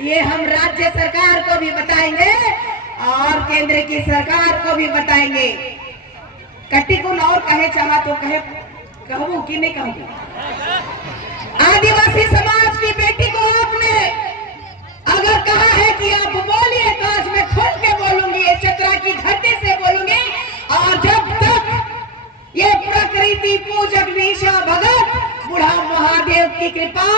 ये हम राज्य सरकार को भी बताएंगे और केंद्र की सरकार को भी बताएंगे। कट्टी को और कहे चाहा तो कहे, कहूं कि नहीं कहूं? आदिवासी समाज की बेटी को आपने अगर कहा है कि आप बोलिए तो आज मैं खुल के बोलूंगी, ये चतरा की धरती से बोलूंगी। और जब तक ये प्रकृति पूजक निशा भगत, बुढ़ा महादेव की कृपा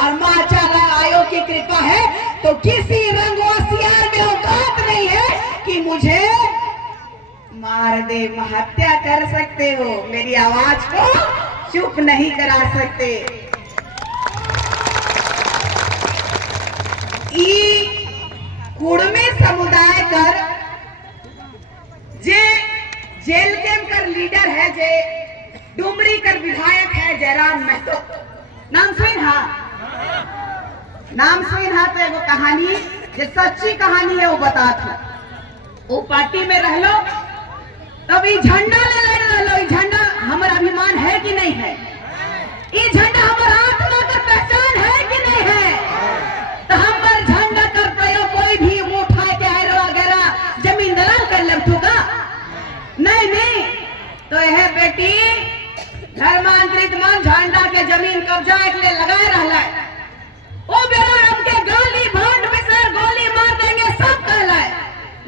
और माँ चाला आयोग की कृपा है तो किसी रंगवासियार में औकात नहीं है कि मुझे मार दे, हत्या कर सकते हो, मेरी आवाज को चुप नहीं करा सकते। कुड़मी समुदाय कर जे जेल के कर लीडर है, जे डुमरी कर विधायक है जयराम महतो, नाम सुन हा, नाम सुन हा। तो एगो कहानी जो सच्ची कहानी है वो बता था। वो पार्टी में रह लो तब ये झंडा ले लड़ रह लो। ये झंडा हमारा अभिमान है कि नहीं है? ये झंडा हमारा आत्मा का पहचान है कि नहीं है? तो हमारे झंडा कर प्रयोग कोई भी उठा के हैरो वगैरह जमीन दलाल कर लगूगा नहीं। तो यह बेटी धर्मांतरित मन झंडा के जमीन कब्जा के लिए लगाए रहला। ओ बेरा हमके गाली भांड बिसर गोली मार देंगे सब कहला।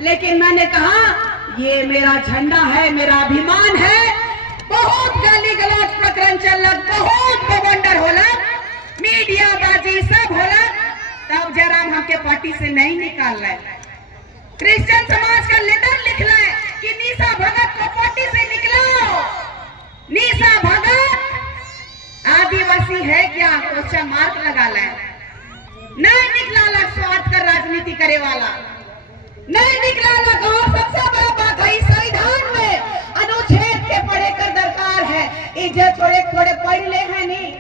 लेकिन मैंने कहा ये मेरा झंडा है, मेरा अभिमान है। बहुत गाली गलौज प्रकरण चलक, बहुत बवंडर होला, मीडिया बाजी सब होला, तब जयराम हमके पार्टी से नहीं निकाल रहा है। क्रिश्चियन समाज का लेटर लिख रहा है कि निशा भगत को पार्टी से निकलाओ। निशा भगत आदिवासी है क्या? क्वेश्चन मार्क लगा ला। नहीं निकला लग स्वार्थ कर राजनीति करे वाला, नहीं निकला लग। और सबसे बड़ा बात है संविधान में अनुच्छेद के पढ़े कर दरकार है। इज्जत थोड़े थोड़े पढ़ ले है नहीं,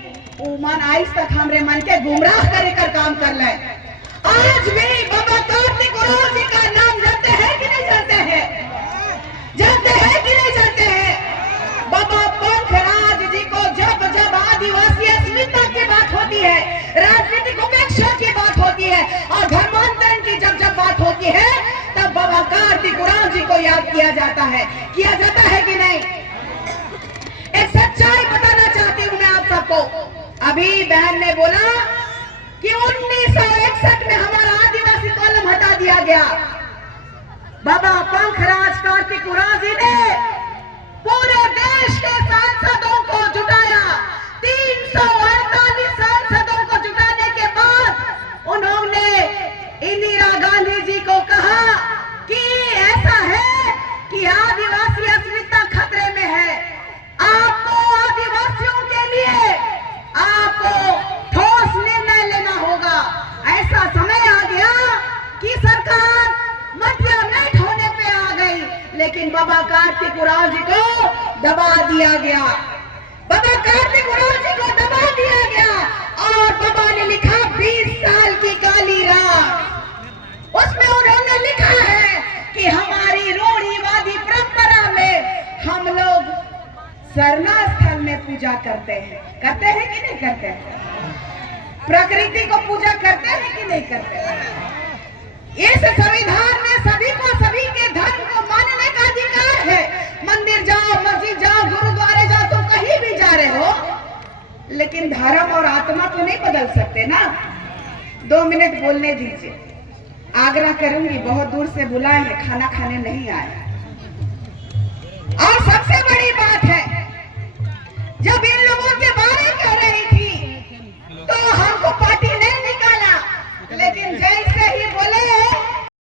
मन आज तक हमरे मन के गुमराह करे कर काम कर ले। आज भी बाबा कार्तिक उरांव जी का नाम जानते हैं कि नहीं जानते हैं? जानते हैं कि नहीं जानते हैं? बाबा पंखराज जी को जब जब आदिवासी अस्मिता की बात होती है, राजनीतिक उपेक्षा की बात होती है और धर्मांतरण की जब जब बात होती है तब बाबा कार्तिक उरांव जी को याद किया जाता है कि नहीं? एक सच्चाई बताना चाहती हूँ मैं आप सबको। अभी बहन ने बोला कि 1961 में हमारा आदिवासी कॉलम हटा दिया गया। बाबा पंखराज कार्तिक उरांव जी ने पूरे देश के सांसदों को जुटाया। 348 सांसदों को जुटाने के बाद उन्होंने इंदिरा गांधी जी को कहा कि ऐसा है कि आदिवासी अस्मिता खतरे में है, आपको आदिवासियों के लिए आपको ठोस निर्णय लेना होगा। ऐसा समय आ गया कि सरकार मटियामेट होने पे आ गई, लेकिन बाबा कार्तिक उरांव जी को दबा दिया गया। बाबा कार्तिक उरांव जी को दबा दिया गया और बाबा ने लिखा 20 साल की काली रात। उसमें उन्होंने लिखा है कि हमारी रूढ़िवादी परंपरा में हम लोग सरना स्थल में पूजा करते हैं कि नहीं करते हैं? प्रकृति को पूजा करते हैं कि नहीं करते हैं? इस संविधान में सभी को सभी के धर्म को मानने का अधिकार है। मंदिर जाओ, मस्जिद जाओ, गुरुद्वारे जाओ, तो कहीं भी जा रहे हो, लेकिन धर्म और आत्मा तो नहीं बदल सकते ना। 2 मिनट बोलने दीजिए। आग्रह करूंगी, बहुत दूर से बुलाए हैं, खाना खाने नहीं आए।